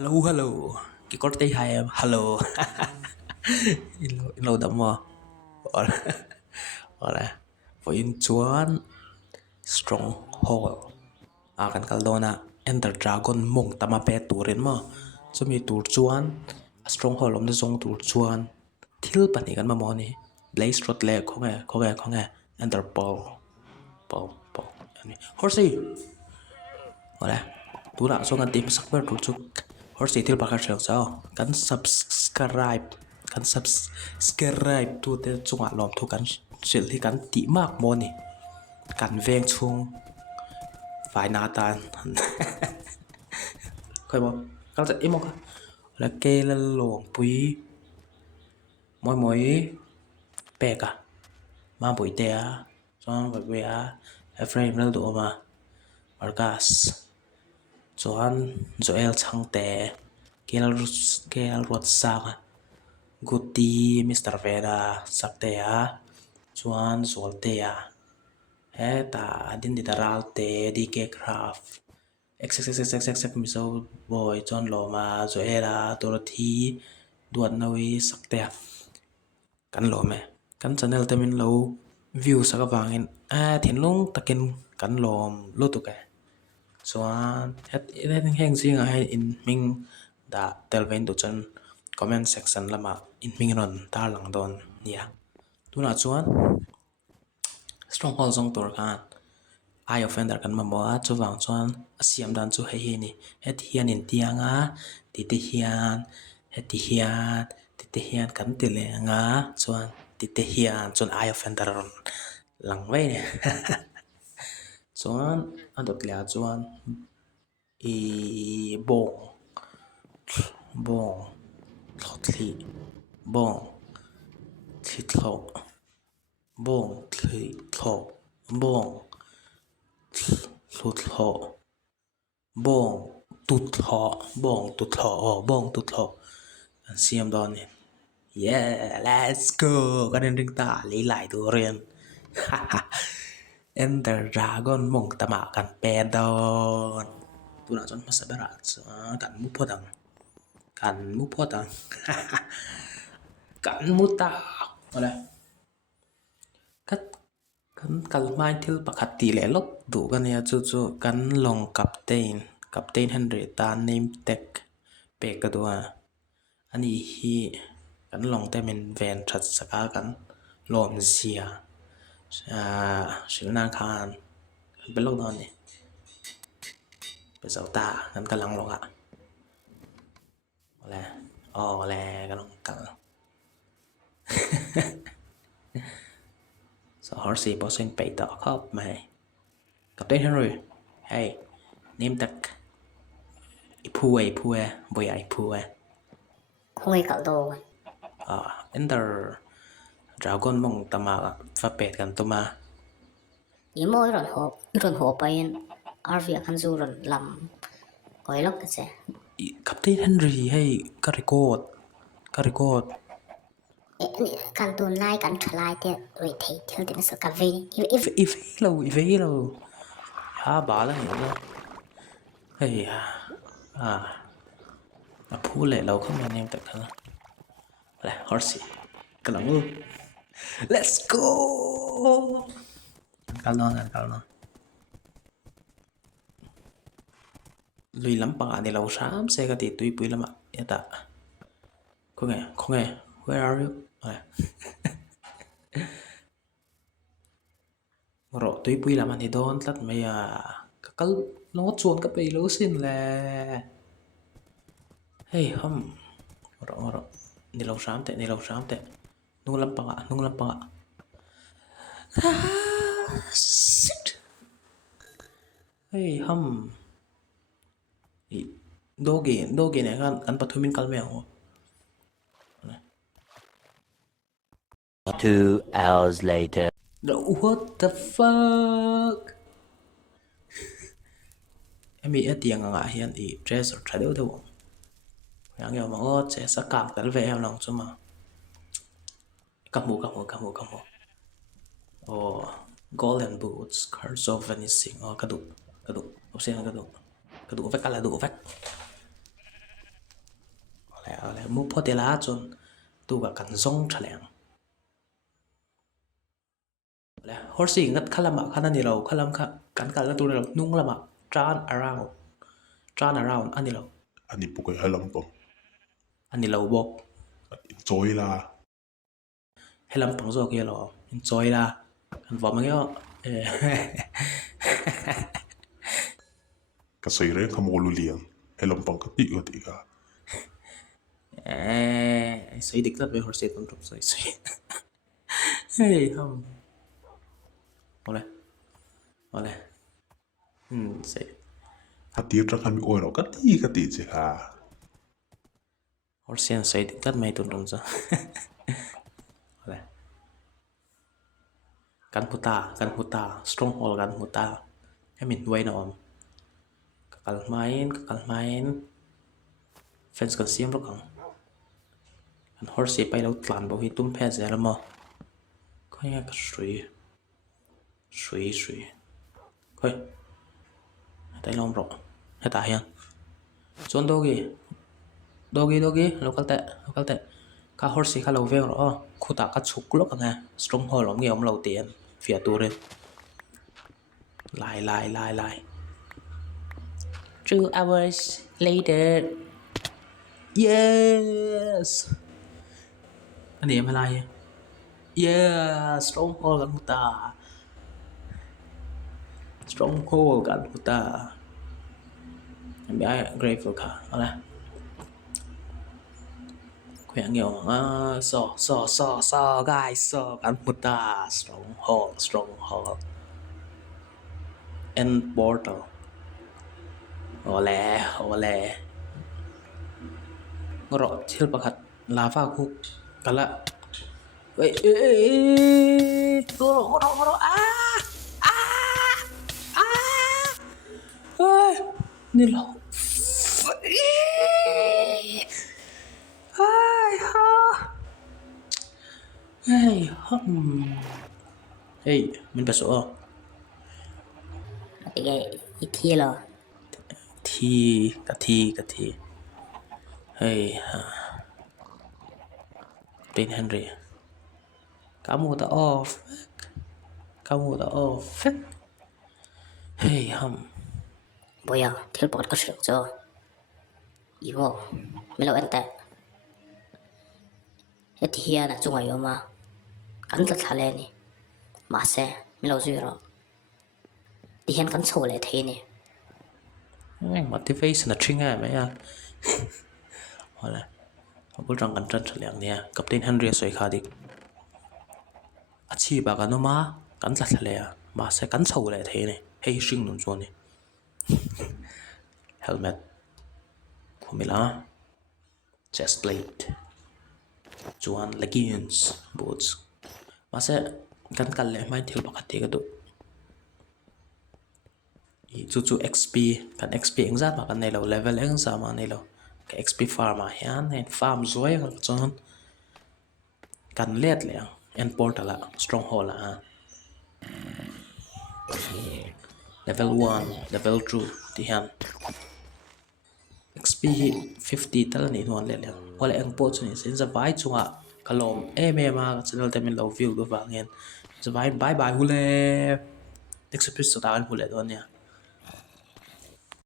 Hello, hello. Cái con tay hai em. Hello. In lâu đậm mà. Gọi là với in chuan stronghold. Kan kaldona enter dragon mong tamape turin mo. So mi tur chuan stronghold om na zong tur chuan thil pani kan mamo ni. Blaze rot le khonge enter Paul. Horsey. Gọi là tú đã số ngân tim sắc bơ rút chúc Horsey thil pakar sel sao kan subscribe tu te chunga lom thu kan sel hi kan ti mak mo ni kan veng chung phải na tan khơi bo kan sa imo ka là kê la lồng pui moi pe ka ma bui te a chong ba we a frame la do ma Marcus chuan Joel changte kel rot sang guti Mr. Vera sakte a chuan zolte a he ta din di daral te DK craft xxxxxx Mizo boy chuan loma Joela Dorothy duat nawi sakte a kan lome kan channel temin lo view saka wangin thinlung takin kan lom lutuke chuan het heng zinga hay in ming da telvein du chan comment section lama in ming ron tar lang don nia tuna chuan stronghold zong tur kan eye offender kan mamo a chuwang chuan a siam dan chu hei hi ni het hian in tianga ti te hian kan ti le nga chuan ti te hian chuan eye offender ron lang vei ne chuan adot lia chuan bawng thli bawng thli thlo bawng thli thlo bawng thlu thlo bawng tu thlo an siam don ni yeah let's go kan ring ta lấy lại tu rian enter dragon mong tama kan pe don tu na chon masa berat kan mu podang kan mu ta ole kat kan kalmai thil pakhat ti le lop du kan ya chu kan long captain Henry ta name tag pe ka do ani hi kan long te min ven that saka kan lom zia shilna khan kan belok don ni pe sau ta kan kalang longa ole kan long kal so Horsey bossing pay to khop mày Captain Henry hey name tag ipue boy ipue không ai cậu đồ enter dragon mong tama fa pet kan tuma ý mỗi rồi hộp bay ở việc han du rồi làm coi lóc cái gì Captain Henry hey ka record kan tuần lai kan trở lại thì rồi thấy thiếu thì nó sẽ cà phê if lâu ha ba la ni lo hey phu lệ lâu không anh em tag hả là Horsey cái lòng let's go Cao non lùi lắm bằng này lâu sám xe cái thì tùy bùi lắm ạ yên ta không nghe where are you rồi tùy bùi làm anh thì đón lát mày cái nó chuồn cái bì lúa xin là hey hum rồi đi lâu sám tệ nung lắm bằng ạ shit hey hum doge này kan pathumin kalmeo 2 hours later. What the fuck em bị tiếng ngã hiện thì dress or thay đổi đâu yang nhiều mà ngót sẽ sắc cảm cái về em lòng cho mà cầm mũ oh golden boots cards of vanishing oh cái đủ option cái đủ vách là đủ vách mu photela chon tu ga kan zawng thaleng le horse ngat khalama khana ni lo khalam kha kan kal na tu lo nung lama turn around ani lo ani pukai halam pom ani lo bawk enjoy la helam pang zo ke lo enjoy la kan va mang yo ka soire khamolu lian halam pom ka ti ka sei dik tat be horse ton top sei hey ham ole sei ati tra kami oiro ka ti che ka horse sei dik tat mai ton ton sa ole kan puta stronghold kan puta emin wai na om kakal main fence kan siam ro kang kan horse pai lo tlan bo hi tum phe zela mo khoi ka shui khoi tai lom ro ta hian chon dogi local te ka horse kha lo veng ro khuta ka chuk lo ka nga stronghold om nge om lo ten fia tur lai 2 hours later yes anh em lai yeah stronghold kan huta em bé grateful ka ala khỏe nhiều so guys so kan huta stronghold and portal ole ngoro thil pakhat lava khu kala ê ngoro ni lo hey mình phải số cái thi lo thi hey tên Henry kamu ta off hey boya thil pot ka shrek cho iwo melo ente hian chunga yoma kan tla thale ni ma se melo zero hian kan chole the ni motivation là tringa mày à hola bul rang kan tran thaliang nia captain Henry soi kha dik achi ba ka no ma kan tla thale a ma se kan chole the ni hei hring nun chuan ni helmet khumila chest plate chuan leggings boots ma se kan kal le mai thil pakhat te ka du chu XP kan XP engzat ma kan nei lo level engza ma nei lo ka XP farm a hian en farm zoi ka chon kan let le en portal a stronghold a level 1 level 2 ti hian XP 50 tal ni nuan le wala eng po chuni sin za vai chunga kalom ma channel temin lo view do wangin za vai bye hule next episode ta hule don ya